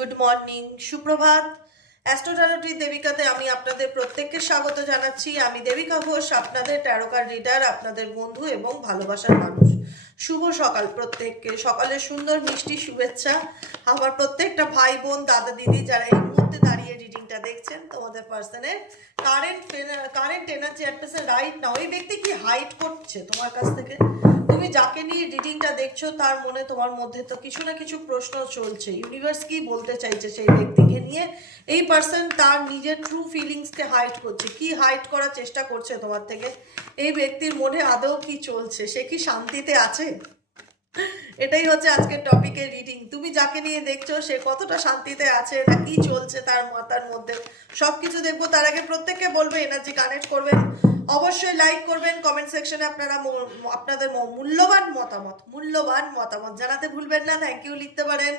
Good morning সুপ্রভাত। অ্যাস্ট্রোটারোটি দেবিকাতে আমি আপনাদের প্রত্যেককে স্বাগত জানাচ্ছি। আমি দেবিকা ঘোষ, আপনাদের ট্যারোকার রিডার আপনাদের বন্ধু এবং ভালোবাসার মানুষ। শুভ সকাল প্রত্যেককে। সকালের সুন্দর মিষ্টি শুভেচ্ছা। আমার প্রত্যেকটা ভাই বোন, দাদা, দিদি যারা এই মুহূর্তে দাঁড়িয়ে রিডিংটা দেখছেন তোমাদের পার্সনের current current energy at present right না ওই ব্যক্তি কি হাইট করছে তোমার কাছ থেকে? তুমি যাকে নিয়ে রিডিংটা দেখছ, তার মনে তোমার মধ্যে তো কিছু না কিছু প্রশ্ন চলছে। ইউনিভার্স কি বলতে চাইছে সেই ব্যক্তিকে নিয়ে? এই পার্সন তার নিজের ট্রু ফিলিংসকে হাইট করছে। কি হাইট করার চেষ্টা করছে তোমার থেকে? এই ব্যক্তির মনে আদৌ কি চলছে? সে কি শান্তিতে আছে? এটাই হচ্ছে আজকের টপিকের রিডিং তুমি যাকে নিয়ে দেখছ, সে কতটা শান্তিতে আছে না কি চলছে তার মাথার মধ্যে? সবকিছু দেখব, তার আগে প্রত্যেককে বলবে এনার্জি কানেক্ট করবেন। অবশ্যই লাইক করবেন কমেন্ট সেকশনে আপনারা আপনাদের মূল্যবান মতামত মূল্যবান মতামত জানাতে ভুলবেন না থ্যাংক ইউ লিখতে পারেন।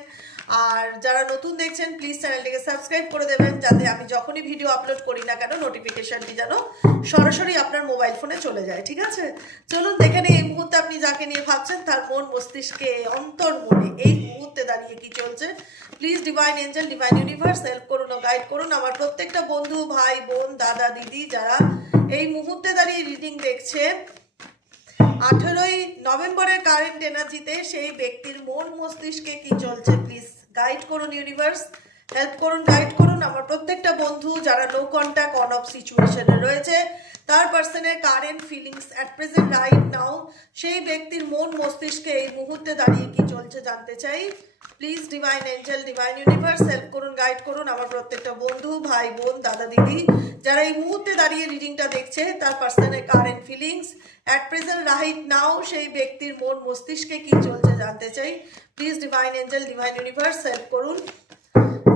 আর যারা নতুন দেখছেন প্লিজ চ্যানেলটিকে সাবস্ক্রাইব করে দেবেন, যাতে আমি যখনই ভিডিও আপলোড করি না কেন নোটিফিকেশনটি যেন সরাসরি আপনার মোবাইল ফোনে চলে যায়, ঠিক আছে? চলুন, দেখে নিই এই মুহূর্তে আপনি যাকে নিয়ে ভাবছেন, তার মন মস্তিষ্কে অন্তর মনে এই মুহূর্তে দাঁড়িয়ে কি চলছে? Please divine angel divine universe help করুন গাইড করুন। আমার প্রত্যেকটা বন্ধু, ভাই, বোন, দাদা, দিদি, যারা এই মুহূর্তে দাঁড়িয়ে রিডিং দেখছে, আঠেরোই নভেম্বরের কারেন্ট এনার্জিতে সেই ব্যক্তির মন মস্তিষ্কে কি চলছে? প্লিজ গাইড করুন ইউনিভার্স হেল্প করুন গাইড করুন। আমার প্রত্যেকটা বন্ধু যারা নো কন্ট্যাক্ট অন অফ সিচুয়েশনে রয়েছে, তার পার্সনের current feelings at present right now সেই ব্যক্তির মন মস্তিষ্কে এই মুহূর্তে দাঁড়িয়ে কি চলছে জানতে চাই। Please divine angel divine universe help করুন গাইড করুন। আমার প্রত্যেকটা বন্ধু, ভাই, বোন, দাদা, দিদি, যারা এই মুহূর্তে দাঁড়িয়ে রিডিংটা দেখছে, তার পার্সনের current feelings at present right now সেই ব্যক্তির মন মস্তিষ্কে কি চলছে জানতে চাই। Please divine angel divine universe help করুন।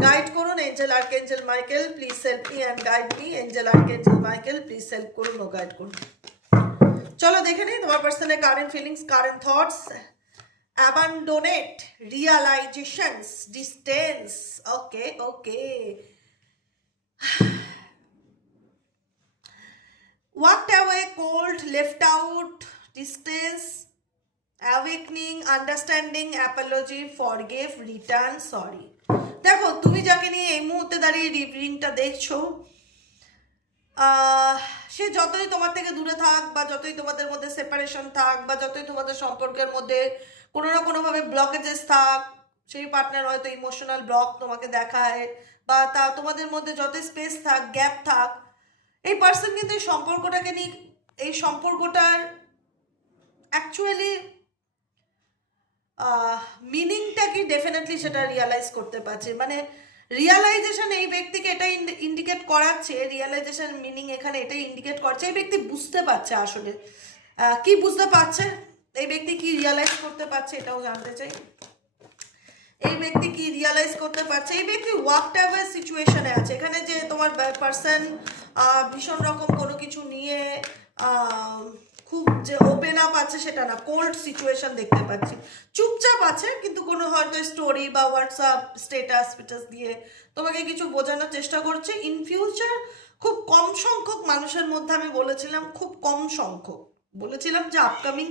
গাইড করুন angel archangel Michael please help me and guide me angel archangel Michael please help করুন ও গাইড করুন চলো দেখে নিই তোমার পার্সনের current feelings current thoughts abandonate realizations distance okay okay walked away cold left out distance awakening understanding apology forgive return sorry দেখো, তুমি যাকে নিয়ে এই মুহূর্তে দাঁড়িয়ে রিডিংটা দেখছ সে যতই তোমার থেকে দূরে থাক বা যতই তোমাদের মধ্যে সেপারেশন থাক বা যতই তোমাদের সম্পর্কের মধ্যে কোনো না কোনোভাবে ব্লকেজেস থাক, সেই পার্টনার হয়তো ইমোশনাল ব্লক তোমাকে দেখায় বা তা তোমাদের মধ্যে যতই স্পেস থাক গ্যাপ থাক, এই পার্সন কিন্তু এই সম্পর্কটাকে নিয়ে, এই সম্পর্কটার অ্যাকচুয়ালি মিনিংটা কি ডেফিনেটলি সেটা রিয়ালাইজ করতে পারছে। মানে রিয়ালাইজেশন এই ব্যক্তিকে এটাই ইন্ডিকেট করাচ্ছে রিয়ালাইজেশন মিনিং এখানে এটাই ইন্ডিকেট করছে, এই ব্যক্তি বুঝতে পারছে আসলে। কি বুঝতে পারছে? এই ব্যক্তি কি রিয়ালাইজ করতে পারছে এটাও জানতে চাই। এই ব্যক্তি কি রিয়ালাইজ করতে পারছে? এই ব্যক্তি ওয়ার্ক অ্যাওয়ে সিচুয়েশনে আছে। এখানে যে তোমার পার্সন ভীষণ রকম কোনো কিছু নিয়ে খুব যে ওপেন আপ আছে সেটা না কোল্ড সিচুয়েশন দেখতে পাচ্ছি। চুপচাপ আছে, কিন্তু কোনো হয়তো স্টোরি বা হোয়াটসঅ্যাপ স্টেটাস স্টেটাস দিয়ে তোমাকে কিছু বোঝানোর চেষ্টা করছে। ইন ফিউচার খুব কম সংখ্যক মানুষের মধ্যে আমি বলেছিলাম, খুব কম সংখ্যক। বলেছিলাম যে আপকামিং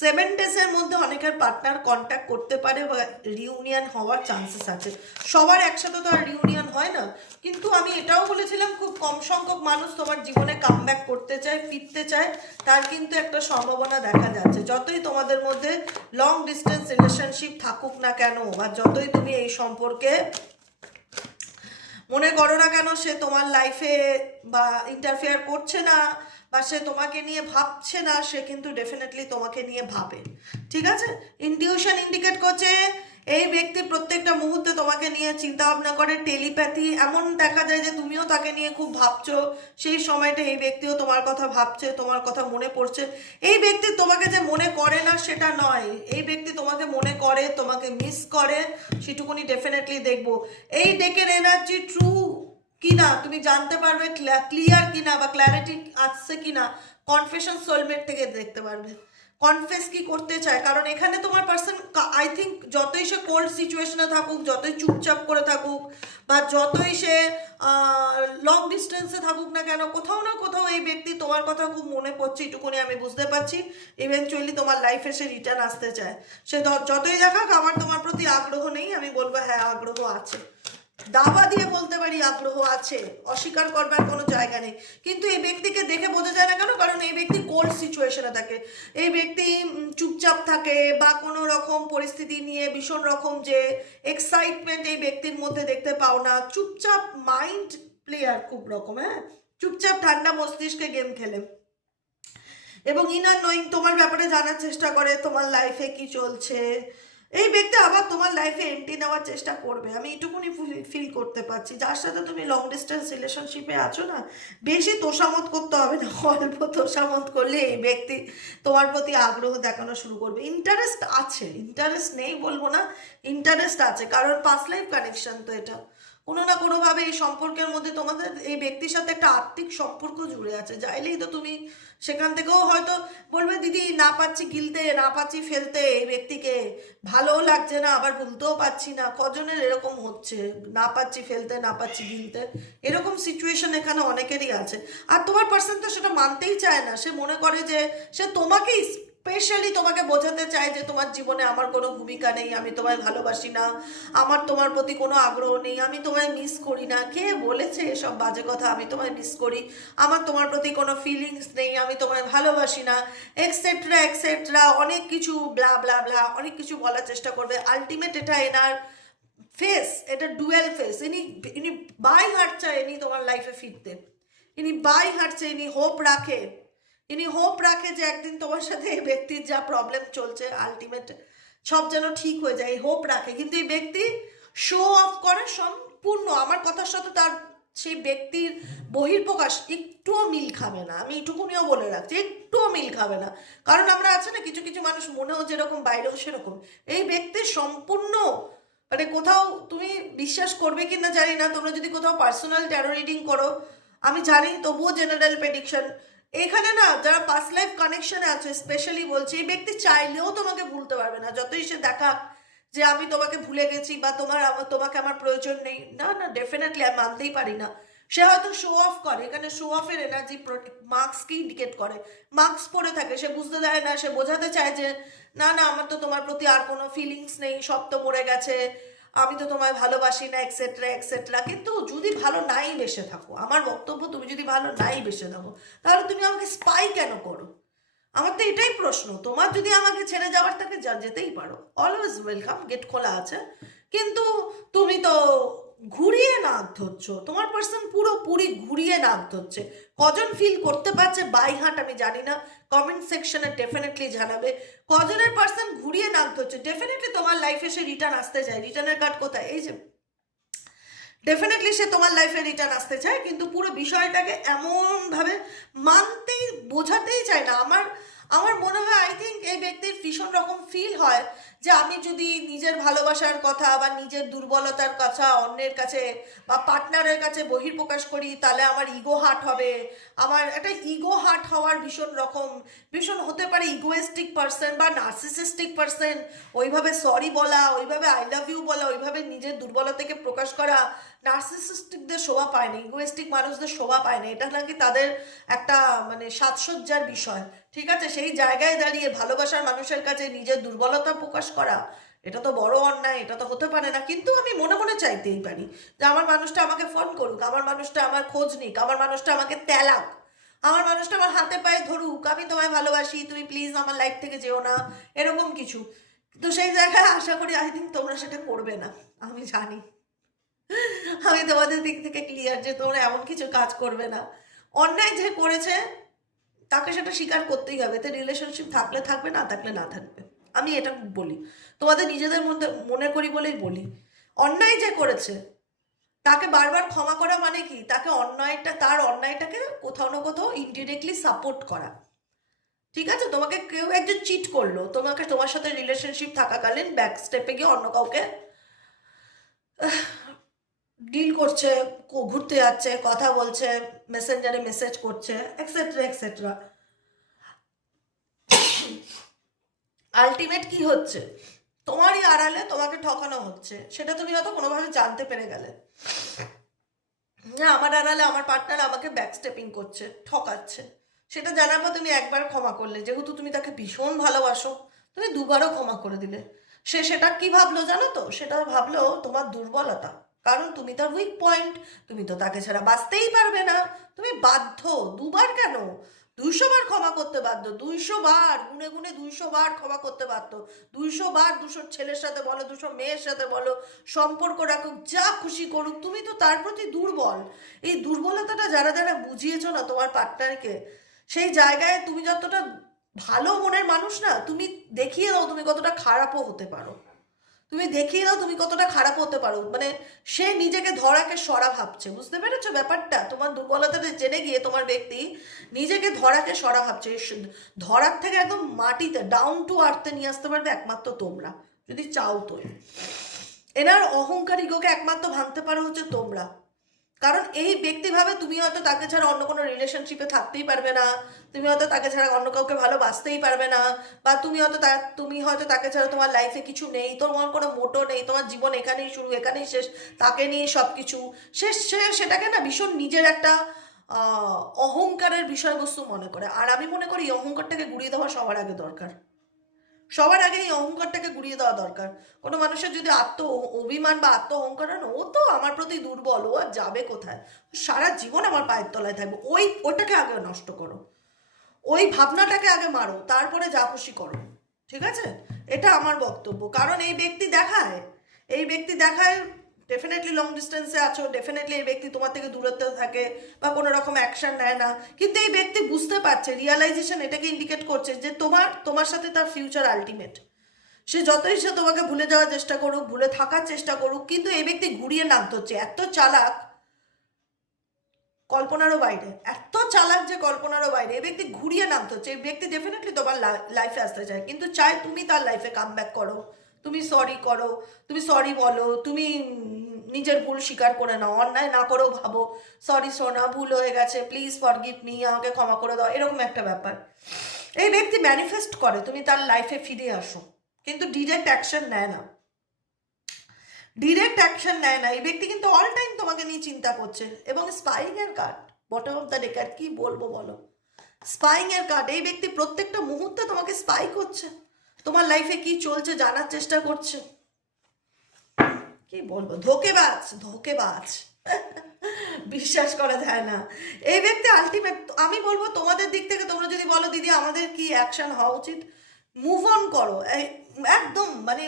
সেভেন ডেজের মধ্যে অনেকের পার্টনার কন্ট্যাক্ট করতে পারে বা রিউনিয়ন হওয়ার চান্সেস আছে। সবার একসাথে তো আর রিউনিয়ন হয় না, কিন্তু আমি এটাও কম সংখ্যক মানুষ তোমার জীবনে কাম করতে চায়, ফিরতে চায়, তার কিন্তু একটা সম্ভাবনা দেখা যাচ্ছে। যতই তোমাদের মধ্যে লং ডিস্টেন্স রিলেশনশিপ থাকুক না কেন, বা যতই তুমি এই সম্পর্কে মনে করো না কেন, সে তোমার লাইফে বা ইন্টারফেয়ার করছে না, বা সে তোমাকে নিয়ে ভাবছে না, সে কিন্তু ডেফিনেটলি তোমাকে নিয়ে ভাবে। ঠিক আছে? ইনটিউশন ইন্ডিকেট করছে এই ব্যক্তি প্রত্যেকটা মুহূর্তে তোমাকে নিয়ে চিন্তা ভাবনা করে, টেলিপ্যাথি, এমন দেখা যায় যে তুমিও তাকে নিয়ে খুব ভাবছ। সেই সময়টা এই ব্যক্তিও তোমার কথা ভাবছে, তোমার কথা মনে পড়ছে। এই ব্যক্তি তোমাকে যে মনে করে না, সেটা নয়। এই ব্যক্তি তোমাকে মনে করে, তোমাকে মিস করে, সেটুকুনি ডেফিনেটলি দেখব। এই ডেকের এনার্জি ট্রু কিনা, তুমি জানতে পারবে ক্লিয়ার কিনা বা ক্ল্যারিটি আসছে কিনা কনফেশন সোলমেট থেকে দেখতে পারবে। কনফেস কি করতে চায়? কারণ এখানে তোমার পার্সন আই থিঙ্ক যতই সে কোল্ড সিচুয়েশনে থাকুক, যতই চুপচাপ করে থাকুক, বা যতই সে লং ডিস্টেন্সে থাকুক না কেন, কোথাও না কোথাও এই ব্যক্তি তোমার কথা খুব মনে পড়ছে, এটুকুনি আমি বুঝতে পারছি। ইভেনচুয়ালি তোমার লাইফে সে রিটার্ন আসতে চায়। সে যতই দেখাক, আমার তোমার প্রতি আগ্রহ নেই, আমি বলব হ্যাঁ আগ্রহ আছে। দাবা দিয়ে বলতে পারি আগ্রহ আছে, অস্বীকার করবার কোনো জায়গা নেই। কিন্তু এই ব্যক্তিকে দেখে বোঝা যায় না কেন? কারণ এই ব্যক্তি কোল্ড সিচুয়েশনে থাকে। এই ব্যক্তি চুপচাপ থাকে বা কোনো রকম পরিস্থিতি নিয়ে ভীষণ রকম যে এক্সাইটমেন্ট এই ব্যক্তির মধ্যে দেখতে পাও না। চুপচাপ মাইন্ড প্লেয়ার খুব রকম হ্যাঁ? চুপচাপ ঠান্ডা মস্তিষ্কে গেম খেলে। এবং ইনার নোয়িং তোমার ব্যাপারে জানার চেষ্টা করে, তোমার লাইফে কি চলছে? এই ব্যক্তি আবার তোমার লাইফে এন্ট্রি নেওয়ার চেষ্টা করবে। আমি এটুকুনি ফিল করতে পারছি। যার সাথে তুমি লং ডিস্টেন্স রিলেশনশিপে আছো না, বেশি তোষামত করতে হবে না। অল্প তোষামত করলে এই ব্যক্তি তোমার প্রতি আগ্রহ দেখানো শুরু করবে। ইন্টারেস্ট আছে। ইন্টারেস্ট নেই বলব না ইন্টারেস্ট আছে। কারণ পাস লাইফ কানেকশন তো এটা। কোনো না কোনোভাবে এই সম্পর্কের মধ্যে তোমাদের, এই ব্যক্তির সাথে একটা আত্মিক সম্পর্ক জুড়ে আছে। যাইলেই তো তুমি সেখান থেকেও হয়তো বলবে, দিদি, না পাচ্ছি গিলতে, না পাচ্ছি ফেলতে এই ব্যক্তিকে। ভালোও লাগছে না, আবার ভুলতেও পাচ্ছি না। কজনের এরকম হচ্ছে? না পাচ্ছি ফেলতে, না পাচ্ছি গিলতে। এরকম সিচুয়েশন এখানে অনেকেরই আছে। আর তোমার পার্সন তো সেটা মানতেই চায় না। সে মনে করে যে সে তোমাকেই স্পেশালি তোমাকে বোঝাতে চায় যে তোমার জীবনে আমার কোনো ভূমিকা নেই, আমি তোমায় ভালোবাসি না, আমার তোমার প্রতি কোনো আগ্রহ নেই, আমি তোমায় মিস করি না। কে বলেছে এসব বাজে কথা? আমি তোমায় মিস করি। আমার তোমার প্রতি কোনো ফিলিংস নেই, আমি তোমায় ভালোবাসি না এক্সেট্রা এক্সেট্রা অনেক কিছু ব্লা ব্লা ব্লা অনেক কিছু বলার চেষ্টা করবে। আলটিমেট এটা এনার ফেস এটা ডুয়েল ফেস ইনি ইনি বাই হার্ট চায় ইনি তোমার লাইফে ফিরতে। ইনি বাই হার্ট চায় ইনি হোপ রাখে। ইনি হোপ রাখে যে একদিন তোমার সাথে এই ব্যক্তির যা প্রবলেম চলছে আলটিমেট সব যেন ঠিক হয়ে যায় হোপ রাখে। কিন্তু এই ব্যক্তি শো অফ করে সম্পূর্ণ। আমার কথার সাথে তার সেই ব্যক্তির বহির্প্রকাশ একটুও মিল খাবে না। আমি এটুকুনিও বলে রাখছি, একটুও মিল খাবে না। কারণ আমরা আছে না, কিছু কিছু মানুষ মনেও যেরকম, বাইরেও সেরকম। এই ব্যক্তির সম্পূর্ণ মানে কোথাও তুমি বিশ্বাস করবে কি না জানি না। তোমরা যদি কোথাও পার্সোনাল ট্যারো রিডিং করো, আমি জানি, তবুও জেনারেল প্রেডিকশন এখানে না যারা পাস লাইফ কানেকশনে আছে স্পেশালি বলছি, এই ব্যক্তি চাইলেও তোমাকে ভুলতে পারবে না। যতই সে দেখা যে আমি তোমাকে ভুলে গেছি বা তোমার তোমাকে আমার প্রয়োজন নেই, না না ডেফিনেটলি আমি মানতেই পারি না। সে হয়তো শো অফ করে, এখানে শো অফের এনার্জি মার্কসকে ইন্ডিকেট করে? মার্কস পরে থাকে, সে বুঝতে দেয় না, সে বোঝাতে চায় যে, না না, আমার তো তোমার প্রতি আর কোনো ফিলিংস নেই, সব তো মরে গেছে। আমি তো তোমায় ভালোবাসি না এক্সেট্রা এক্সেট্রা কিন্তু যদি ভালো নাই বেসে থাকো, আমার বক্তব্য তুমি যদি ভালো নাই বেসে থাকো, তাহলে তুমি আমাকে স্পাই কেন করো? আমার তো এটাই প্রশ্ন। তোমার যদি আমাকে ছেড়ে যাওয়ার থাকে, যা যেতেই পারো। অলওয়েজ ওয়েলকাম গেট খোলা আছে। কিন্তু তুমি তো ঘুরিয়ে নাক ধরছ। তোমার পার্সন পুরো পুরি ঘুরিয়ে নাক ধরছে। কজন ফিল করতে পারছে? বাই হার্ট আমি জানি না। কমেন্ট সেকশনে ডেফিনেটলি জানাবে। কজনের পার্সন ঘুরিয়ে নামতে হচ্ছে ডেফিনেটলি তোমার লাইফে সে রিটার্ন আসতে চায়। রিটার্নের কার্ড কোথায়? এই যে ডেফিনেটলি সে তোমার লাইফে রিটার্ন আসতে চায়, কিন্তু পুরো বিষয়টাকে এমনভাবে মানতেই, বোঝাতেই চায় না। আমার আমার মনে হয় আই থিঙ্ক এই ব্যক্তির ভীষণ রকম ফিল হয় যে আমি যদি নিজের ভালোবাসার কথা বা নিজের দুর্বলতার কথা অন্যের কাছে বা পার্টনারের কাছে বহির্প্রকাশ করি, তাহলে আমার ইগো হার্ট হবে। আমার একটা ইগো হার্ট হওয়ার ভীষণ রকম, ভীষণ হতে পারে ইগোয়েস্টিক পার্সন বা নার্সিসিস্টিক পার্সন ওইভাবে সরি বলা, ওইভাবে আই লাভ ইউ বলা, ওইভাবে নিজের দুর্বলতাকে প্রকাশ করা নার্সিসিস্টিকদের শোভা পায় না ইগোয়েস্টিক মানুষদের শোভা পায় না। এটা নাকি তাদের একটা মানে সাজসজ্জার বিষয়। ঠিক আছে? সেই জায়গায় দাঁড়িয়ে ভালোবাসার মানুষের কাছে নিজের দুর্বলতা প্রকাশ করা? এটা তো বড় অন্যায়, এটা তো হতে পারে না। কিন্তু আমি মনে মনে চাইতেই পারি যে আমার মানুষটা আমাকে ফোন করুক, আমার মানুষটা আমার খোঁজ নিক, আমার মানুষটা আমাকে তেলাক, আমার মানুষটা আমার হাতে পায়ে ধরুক, আমি তোমায় ভালোবাসি, তুমি প্লিজ আমার লাইফ থেকে যেও না, এরকম কিছু। তো সেই জায়গায় আশা করি আই থিঙ্ক তোমরা সেটা করবে না, আমি জানি। আমি তোমাদের দিক থেকে ক্লিয়ার যে তোমরা এমন কিছু কাজ করবে না। অন্যায় যে করেছে, তাকে সেটা স্বীকার করতেই হবে। এতে রিলেশনশিপ থাকলে থাকবে, না থাকলে না থাকবে। আমি এটা বলি। তোমাদের নিজেদের মধ্যে মনে করি বলেই বলি। অন্যায় যে করেছে, তাকে বারবার ক্ষমা করা মানে কি? তাকে অন্যায়টা, তার অন্যায়টাকে কোথাও না কোথাও ইনডিরেক্টলি সাপোর্ট করা। ঠিক আছে? তোমাকে কেউ একজন চিট করল। তোমাকে, তোমার সাথে রিলেশনশিপ থাকাকালীন ব্যাক স্টেপে গিয়ে অন্য কাউকে ডিল করছে ঘুরতে যাচ্ছে, কথা বলছে মেসেঞ্জারে মেসেজ করছে এক্সেট্রা এক্সেট্রা আলটিমেট কি হচ্ছে? তোমারই আড়ালে তোমাকে ঠকানো হচ্ছে। সেটা তুমি হয়তো কোনোভাবে জানতে পেরে গেলে। না, আমার আড়ালে আমার পার্টনার আমাকে ব্যাক স্টেপিং করছে, ঠকাচ্ছে। সেটা জানার পর তুমি একবার ক্ষমা করলে। যেহেতু তুমি তাকে ভীষণ ভালোবাসো, তুমি দুবারও ক্ষমা করে দিলে। সে সেটা কি ভাবলো জানো তো? সেটা ভাবলো তোমার দুর্বলতা। কারণ তুমি তার উইক পয়েন্ট তুমি তো তাকে ছাড়া বাঁচতেই পারবে না। তুমি বাধ্য। দুবার কেন? দুইশো বার ক্ষমা করতে বাধ্য দুইশো বার গুনে গুনে দুইশো বার ক্ষমা করতে বাধ্য। দুইশো বার দুশো ছেলের সাথে বলো, দুশো মেয়ের সাথে বলো, সম্পর্ক রাখুক, যা খুশি করুক, তুমি তো তার প্রতি দুর্বল। এই দুর্বলতাটা যারা যারা বুঝিয়েছো না তোমার পার্টনারকে সেই জায়গায় তুমি যতটা ভালো মনের মানুষ না, তুমি দেখিয়ে দাও তুমি কতটা খারাপও হতে পারো। তুমি দেখিয়ে দাও তুমি কতটা খারাপ হতে পারো। মানে সে নিজেকে ধরাকে সরা ভাবছে, বুঝতে পেরেছ ব্যাপারটা? তোমার দুর্বলতাটা জেনে গিয়ে তোমার ব্যক্তি নিজেকে ধরাকে সরা ভাবছে। ধরার থেকে একদম মাটিতে ডাউন টু আর্থে নিয়ে আসতে পারবে একমাত্র তোমরা, যদি চাও তো। এনার অহংকারিগোকে একমাত্র ভাঙতে পারো হচ্ছে তোমরা। কারণ এই ব্যক্তিভাবে তুমি হয়তো তাকে ছাড়া অন্য কোনো রিলেশনশিপে থাকতেই পারবে না। তুমি হয়তো তাকে ছাড়া অন্য কাউকে ভালোবাসতেই পারবে না। বা তুমি হয়তো তা- তুমি হয়তো তাকে ছাড়া তোমার লাইফে কিছু নেই। তোমার কোনো মোটো নেই। তোমার জীবন এখানেই শুরু, এখানেই শেষ। তাকে নিয়ে সব কিছু সে সে, সেটাকে না ভীষণ নিজের একটা অহংকারের বিষয়বস্তু মনে করে। আর আমি মনে করি এই অহংকারটাকে গুড়িয়ে দেওয়া সবার আগে দরকার। সবার আগে এই অহংকারটাকে গুড়িয়ে দেওয়া দরকার। কোনো মানুষের যদি আত্ম অভিমান বা আত্ম অহংকার ও তো আমার প্রতি দুর্বল, ও আর যাবে কোথায়? সারা জীবন আমার পায়ের তলায় থাকবে। ওই, ওটাকে আগে নষ্ট করো। ওই ভাবনাটাকে আগে মারো, তারপরে যা খুশি করো। ঠিক আছে? এটা আমার বক্তব্য। কারণ এই ব্যক্তি দেখায়। এই ব্যক্তি দেখায় ডেফিনেটলি লং ডিস্টেন্সে আছো ডেফিনেটলি এই ব্যক্তি তোমার থেকে দূরত্ব থাকে বা কোনো রকম অ্যাকশন নেয় না। কিন্তু এই ব্যক্তি বুঝতে পারছে রিয়ালাইজেশন এটাকে ইন্ডিকেট করছে যে তোমার তোমার সাথে তার ফিউচার আলটিমেট সে যতই সে তোমাকে ভুলে যাওয়ার চেষ্টা করুক, ভুলে থাকার চেষ্টা করুক, কিন্তু এই ব্যক্তি ঘুরিয়ে নামতে হচ্ছে। এত চালাক কল্পনারও বাইরে, এত চালাক যে কল্পনারও বাইরে, এই ব্যক্তি ঘুরিয়ে নামতে হচ্ছে। এই ব্যক্তি ডেফিনেটলি তোমার লাইফে আসতে চায়, কিন্তু চায় তুমি তার লাইফে কাম ব্যাক করো। তুমি সরি করো, তুমি সরি বলো, তুমি নিজের ভুল স্বীকার করে নাও, অন্যায় না করেও ভাবো। সরি সোনা, ভুল হয়ে গেছে প্লিজ ফর গিভ মি আমাকে ক্ষমা করে দাও, এরকম একটা ব্যাপার। এই ব্যক্তি ম্যানিফেস্ট করে, তুমি তার লাইফে ফিরে আসো। কিন্তু ডিরেক্ট অ্যাকশন নেয় না। ডিরেক্ট অ্যাকশন নেয় না। এই ব্যক্তি কিন্তু অল টাইম তোমাকে নিয়ে চিন্তা করছে। এবং স্পাইং এর কার্ড বটম অফ দ্য ডেকার কি বলব বলো? স্পাইং এর কার্ড এই ব্যক্তি প্রত্যেকটা মুহূর্তে তোমাকে স্পাই করছে। তোমার লাইফে কি চলছে জানার চেষ্টা করছে। কি বলব? ধোকেবাজ ধোকেবাজ। বিশ্বাস করা যায় না। এই ব্যক্তি আলটিমেট আমি বলব তোমাদের দিক থেকে তোমরা যদি বলো, দিদি, আমাদের কি অ্যাকশন হওয়া উচিত? মুভ অন করো। একদম মানে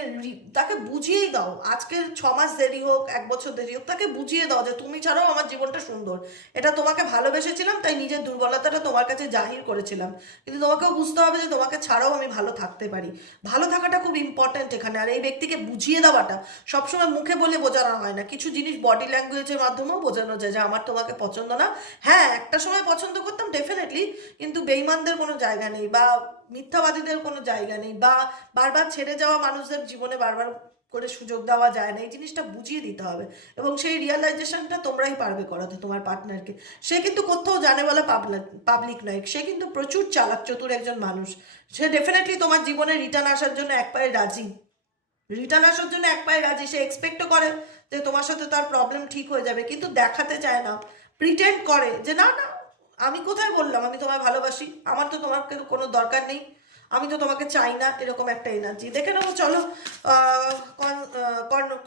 তাকে বুঝিয়েই দাও। আজকের ছ মাস দেরি হোক, এক বছর দেরি হোক, তাকে বুঝিয়ে দাও যে তুমি ছাড়াও আমার জীবনটা সুন্দর। এটা তোমাকে ভালোবেসেছিলাম, তাই নিজের দুর্বলতাটা তোমার কাছে জাহির করেছিলাম। কিন্তু তোমাকেও বুঝতে হবে যে তোমাকে ছাড়াও আমি ভালো থাকতে পারি। ভালো থাকাটা খুব ইম্পর্ট্যান্ট এখানে, আর এই ব্যক্তিকে বুঝিয়ে দেওয়াটা সবসময় মুখে বলে বোঝানো হয় না। কিছু জিনিস বডি ল্যাঙ্গুয়েজের মাধ্যমেও বোঝানো যায় যে আমার তোমাকে পছন্দ না। হ্যাঁ একটা সময় পছন্দ করতাম ডেফিনেটলি কিন্তু বেইমানদের কোনো জায়গা নেই বা মিথ্যাবাদীদের কোনো জায়গা নেই বা বারবার ছেড়ে যাওয়া মানুষদের জীবনে বারবার করে সুযোগ দেওয়া যায় না, এই জিনিসটা বুঝিয়ে দিতে হবে। এবং সেই রিয়েলাইজেশনটা তোমরাই পারবে করাতে তোমার পার্টনারকে সে কিন্তু কোথাও জানে বলা পাবলিক পাবলিক নয়, সে কিন্তু প্রচুর চালাক, চতুর একজন মানুষ। সে ডেফিনেটলি তোমার জীবনে রিটার্ন আসার জন্য এক পায়ে রাজি। রিটার্ন আসার জন্য এক পায়ে রাজি, সে এক্সপেক্টও করে যে তোমার সাথে তার প্রবলেম ঠিক হয়ে যাবে, কিন্তু দেখাতে চায় না। প্রিটেন্ড করে যে, না না আমি কোথায় বললাম? আমি তোমায় ভালোবাসি। আমার তো তোমার কোনো দরকার নেই। আমি তো তোমাকে চাই না, এরকম একটা এনার্জি দেখে নেব, চলো।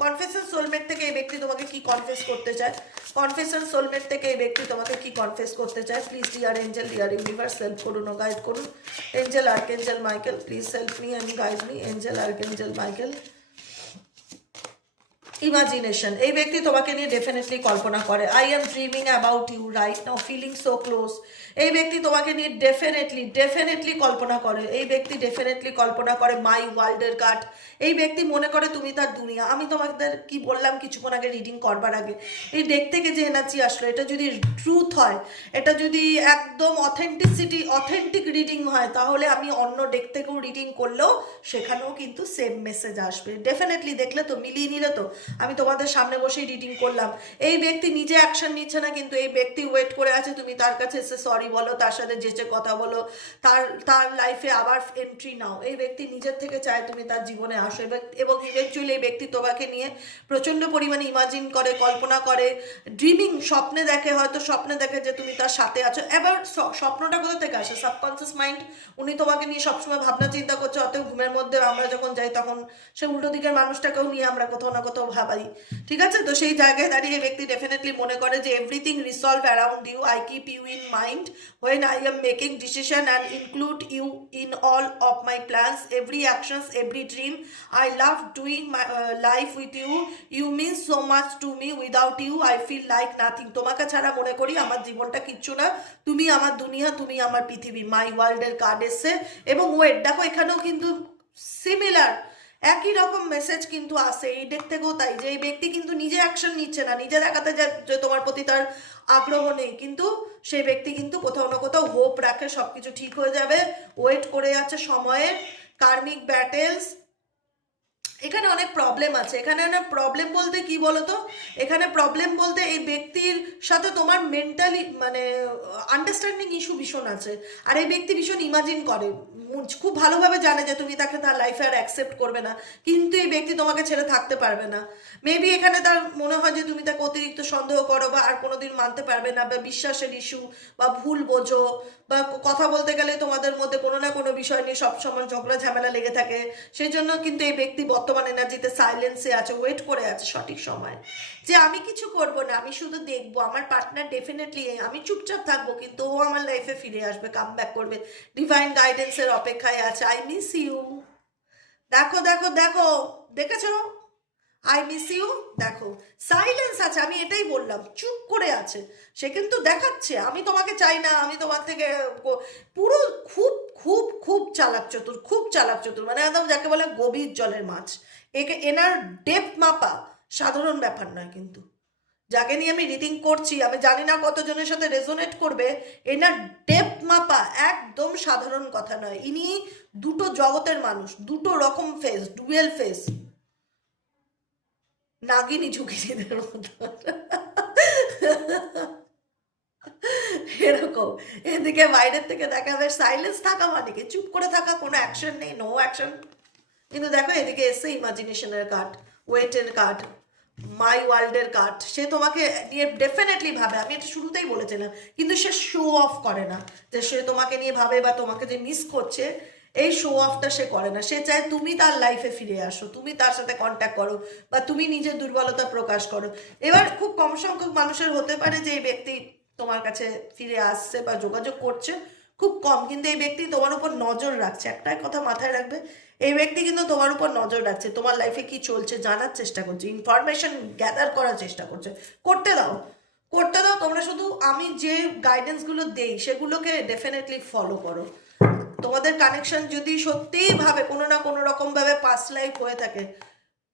কনফেশন সোলমেট থেকে এই ব্যক্তি তোমাকে কি কনফেস করতে চায়? কনফেশন সোলমেট থেকে এই ব্যক্তি তোমাকে কি কনফেস করতে চায়? Please dear angel dear universe help করুন, ও গাইড করুন। Angel archangel Michael please help me and guide me angel archangel Michael imagination. এই ব্যক্তি তোমাকে নিয়ে ডেফিনেটলি কল্পনা করে। I am dreaming about you right now feeling so close এই ব্যক্তি তোমাকে নিয়ে ডেফিনেটলি ডেফিনেটলি কল্পনা করে। এই ব্যক্তি ডেফিনেটলি কল্পনা করে মাই ওয়ার্ল্ডের কাট এই ব্যক্তি মনে করে, তুমি তার দুনিয়া। আমি তোমাদের কি বললাম কিছুক্ষণ আগে রিডিং করবার আগে? এই ডেক থেকে যে এনার্জি আসলো, এটা যদি ট্রুথ হয়, এটা যদি একদম অথেন্টিসিটি অথেন্টিক রিডিং হয়, তাহলে আমি অন্য ডেক থেকেও রিডিং করলেও সেখানেও কিন্তু সেম মেসেজ আসবে। ডেফিনেটলি দেখলে তো, মিলিয়ে নিলে তো। আমি তোমাদের সামনে বসেই রিডিং করলাম। এই ব্যক্তি নিজে অ্যাকশন নিচ্ছে না, কিন্তু এই ব্যক্তি ওয়েট করে আছে। তুমি তার কাছে এসে সরি বলো, তার সাথে যেচে কথা বলো, তার তার লাইফে আবার এন্ট্রি নাও। এই ব্যক্তি নিজের থেকে চায় তুমি তার জীবনে আসো এবং- ইভেনচুয়ালি এই ব্যক্তি তোমাকে নিয়ে প্রচণ্ড পরিমাণে ইমাজিন করে, কল্পনা করে। ড্রিমিং স্বপ্নে দেখে, হয়তো স্বপ্নে দেখে যে তুমি তার সাথে আছো। এবার স্বপ্নটা কোথা থেকে আসে? সাবকনসিয়াস মাইন্ড উনি তোমাকে নিয়ে সবসময় ভাবনা চিন্তা করছে, অতএব ঘুমের মধ্যে আমরা যখন যাই, তখন সে উল্টো দিকের মানুষটাকেও নিয়ে আমরা কোথাও না কোথাও ভাবি ভাবাই ঠিক আছে? তো সেই জায়গায় দাঁড়িয়ে ব্যক্তি ডেফিনেটলি মনে করে যে everything resolve around you I keep you in mind when I am making decision and include you in all of my plans every actions every dream I love doing my life with you you mean so much to me without you I feel like nothing তোমাকে ছাড়া মনে করি আমার জীবনটা কিচ্ছু না। তুমি আমার দুনিয়া, তুমি আমার পৃথিবী। মাই ওয়ার্ল্ডের কার্ড এসছে। এবং ওয়েট দেখো এখানেও কিন্তু সিমিলার একই রকম মেসেজ কিন্তু আসে, এই ডেক থেকেও তাই যে, এই ব্যক্তি কিন্তু নিজে অ্যাকশন নিচ্ছে না, নিজে দেখাতে যা তোমার প্রতি তার আগ্রহ নেই, কিন্তু সেই ব্যক্তি কিন্তু কোথাও না কোথাও হোপ রাখে সব কিছু ঠিক হয়ে যাবে। ওয়েট করে যাচ্ছে সময়ের কার্মিক ব্যাটেলস এখানে অনেক প্রবলেম আছে। এখানে না প্রবলেম বলতে কি বলতো? এখানে প্রবলেম বলতে এই ব্যক্তির সাথে তোমার মেন্টালি মানে আন্ডারস্ট্যান্ডিং ইস্যু ভীষণ আছে। আর এই ব্যক্তি ভীষণ ইমাজিন করে। খুব ভালোভাবে জানে যে তুমি তাকে তার লাইফে আর অ্যাকসেপ্ট করবে না। কিন্তু এই ব্যক্তি তোমাকে ছেড়ে থাকতে পারবে না। মেবি এখানে তার মনে হয় যে তুমি তাকে অতিরিক্ত সন্দেহ করো বা আর কোনোদিন মানতে পারবে না বা বিশ্বাসের ইস্যু বা ভুল বোঝো। বা কথা বলতে গেলে তোমাদের মধ্যে কোনো না কোনো বিষয় নিয়ে সবসময় ঝগড়া, ঝামেলা লেগে থাকে। সেই জন্য কিন্তু এই ব্যক্তি বর্তমান এনার্জিতে সাইলেন্সে আছে ওয়েট করে আছে সঠিক সময়। যে আমি কিছু করব না, আমি শুধু দেখব, আমার পার্টনার ডেফিনেটলি আমি চুপচাপ থাকব, কিন্তু ও আমার লাইফে ফিরে আসবে কাম ব্যাক করবে। ডিভাইন গাইডেন্সের অপেক্ষায় আছে আই মিস ইউ দেখো দেখো দেখো, দেখেছ? আই মিস ইউ দেখো সাইলেন্স আছে, আমি এটাই বললাম, চুপ করে আছে। সে কিন্তু দেখাচ্ছে, আমি তোমাকে চাই না, আমি তোমার থেকে পুরো খুব খুব খুব চালাক চতুর, খুব চালাক চতুর মানে একদম যাকে বলে গভীর জলের মাছ। একে, এনার ডেপ মাপা সাধারণ ব্যাপার নয় কিন্তু। যাকে নিয়ে আমি রিডিং করছি, আমি জানি না কতজনের সাথে রেজোনেট করবে, এনার ডেপ মাপা একদম সাধারণ কথা নয়। ইনি দুটো জগতের মানুষ, দুটো রকম ফেস ডুয়েল ফেস নাগিনী ঝুঁকিদের মতো। এরকম। এদিকে বাইরের থেকে দেখা দেখাবে সাইলেন্স থাকা মানে কি চুপ করে থাকা কোনো অ্যাকশন নেই নো অ্যাকশন কিন্তু দেখো এদিকে এসে ইমাজিনেশনের কার্ড ওয়েটের কার্ড মাই ওয়ার্ল্ডের কার্ড সে তোমাকে নিয়ে ডেফিনেটলি ভাবে, আমি এটা শুরুতেই বলেছিলাম। কিন্তু সে শো অফ করে না। যে সে তোমাকে নিয়ে ভাবে বা তোমাকে যে মিস করছে এই শো অফটা সে করে না। সে চায় তুমি তার লাইফে ফিরে আসো, তুমি তার সাথে কন্ট্যাক্ট করো বা তুমি নিজের দুর্বলতা প্রকাশ করো। এবার খুব কম সংখ্যক মানুষের হতে পারে যে এই ব্যক্তি তোমার কাছে ফিরে আসছে বা যোগাযোগ করছে, খুব কম। কিন্তু এই ব্যক্তি তোমার উপর নজর রাখছে। একটাই কথা মাথায় রাখবে, এই ব্যক্তি কিন্তু তোমার উপর নজর রাখছে, তোমার লাইফে কি চলছে জানার চেষ্টা করছে ইনফরমেশন গ্যাদার করার চেষ্টা করছে। করতে দাও করতে দাও, তোমরা শুধু আমি যে গাইডেন্সগুলো দেই, সেগুলোকে ডেফিনেটলি ফলো করো। তোমাদের কানেকশন যদি সত্যিই ভাবে কোনো না কোনো রকম ভাবে পাস লাইফ হয়ে থাকে,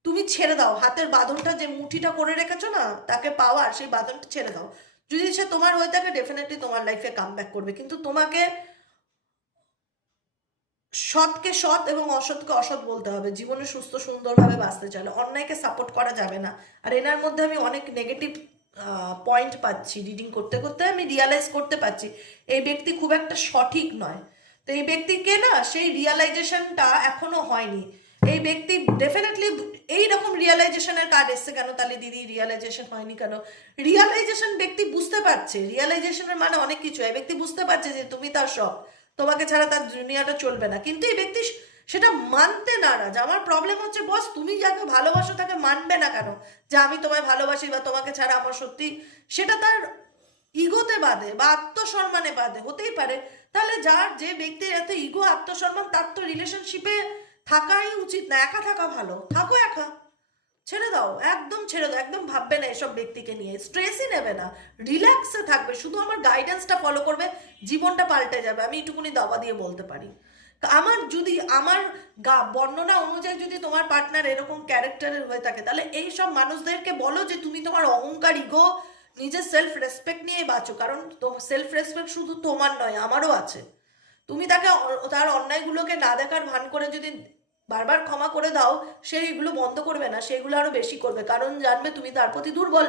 তুমি ছেড়ে দাও। হাতের বাঁধনটা যে মুঠিটা করে রেখেছো না, তাকে পাওয়ার সেই বাঁধনটা ছেড়ে দাও। যদি সে তোমার হয়ে থাকে ডেফিনেটলি তোমার লাইফে কাম ব্যাক করবে। কিন্তু তোমাকে সৎকে সৎ এবং অসৎকে অসৎ বলতে হবে। জীবনে সুস্থ, সুন্দরভাবে বাঁচতে চাইলে। অন্যায়কে সাপোর্ট করা যাবে না। আর এনার মধ্যে আমি অনেক নেগেটিভ পয়েন্ট পাচ্ছি। রিডিং করতে করতে আমি রিয়ালাইজ করতে পারছি। এই ব্যক্তি খুব একটা সঠিক নয়। তো এই ব্যক্তিকে না সেই রিয়ালাইজেশনটা এখনও হয়নি। এই ব্যক্তি ডেফিনেটলি এই রকম রিয়ালাইজেশনের কার্ড এসছে কেন? তাহলে দিদি রিয়ালাইজেশন হয়নি কেন? রিয়ালাইজেশন ব্যক্তি বুঝতে পারছে। রিয়ালাইজেশনের মানে অনেক কিছু। এই ব্যক্তি বুঝতে পারছে যে তুমি তার সব তোমাকে ছাড়া তার দুনিয়াটা চলবে না। কিন্তু এই ব্যক্তি সেটা মানতে নারাজ। আমার প্রবলেম হচ্ছে, বস, তুমি যাকে ভালোবাসো তাকে মানবে না কেন? যে আমি তোমায় ভালোবাসি বা তোমাকে ছাড়া আমার সত্যি সেটা তার ইগোতে বাদে বা আত্মসম্মানে বাদে হতেই পারে। তাহলে যার যে ব্যক্তির এত ইগো, আত্মসম্মান, তার তো রিলেশনশিপে থাকাই উচিত না। একা থাকা ভালো। থাকো একা। ছেড়ে দাও। একদম ছেড়ে দাও। একদম ভাববে না এসব ব্যক্তিকে নিয়ে। স্ট্রেসই নেবে না। রিল্যাক্সে থাকবে। শুধু আমার গাইডেন্সটা ফলো করবে, জীবনটা পাল্টে যাবে। আমি এটুকুনি দাবা দিয়ে বলতে পারি। আমার যদি, আমার গা, বর্ণনা অনুযায়ী যদি তোমার পার্টনার এরকম ক্যারেক্টারের হয়ে থাকে, তাহলে এই সব মানুষদেরকে বলো যে, তুমি তোমার অহংকার, ইগো নিজের সেলফ রেসপেক্ট নিয়ে বাঁচো, কারণ তো সেলফ রেসপেক্ট শুধু তোমার নয়, আমারও আছে। তুমি তাকে তার অন্যায়গুলোকে না দেখার ভান করে যদি বারবার ক্ষমা করে দাও সে এগুলো বন্ধ করবে না সেগুলো আরও বেশি করবে। কারণ জানবে তুমি তার প্রতি দুর্বল,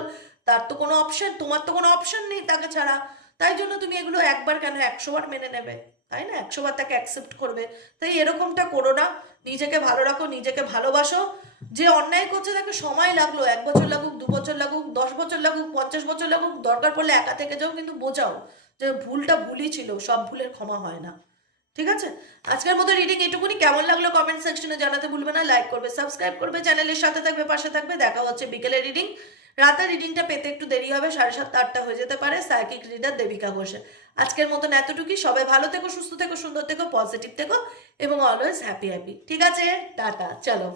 তার তো কোনো অপশন তোমার তো কোনো অপশন নেই তাকে ছাড়া। তাই জন্য তুমি এগুলো একবার কেন একশোবার মেনে নেবে? তাই না? একশো বার তাকে অ্যাকসেপ্ট করবে। তাই এরকমটা করো না। নিজেকে ভালো রাখো, নিজেকে ভালোবাসো। যে অন্যায় করছে তাকে সময় লাগল, এক বছর লাগুক, দু বছর লাগুক, দশ বছর লাগুক, পঞ্চাশ বছর লাগুক, দরকার পড়লে একা থেকে যাও, কিন্তু বোঝাও যে ভুলটা ভুলই ছিল, সব ভুলের ক্ষমা হয় না। ঠিক আছে? আজকের মতো রিডিং এটুকুনি কেমন লাগল কমেন্ট সেকশনে জানাতে ভুলবে না। লাইক করবে সাবস্ক্রাইব করবে চ্যানেলের সাথে থাকবে, পাশে থাকবে। দেখা হচ্ছে বিকেলে রিডিং রাতের রিডিংটা পেতে একটু দেরি হবে, সাড়ে সাতটা, আটটা হয়ে যেতে পারে। সাইকিক রিডার দেবিকা ঘোষে আজকের মতন এতটুকুই। সবাই ভালো থেকো, সুস্থ থেকো, সুন্দর থেকো পজিটিভ থেকো, এবং অলওয়েজ হ্যাপি হ্যাপি ঠিক আছে? টাটা। চলো।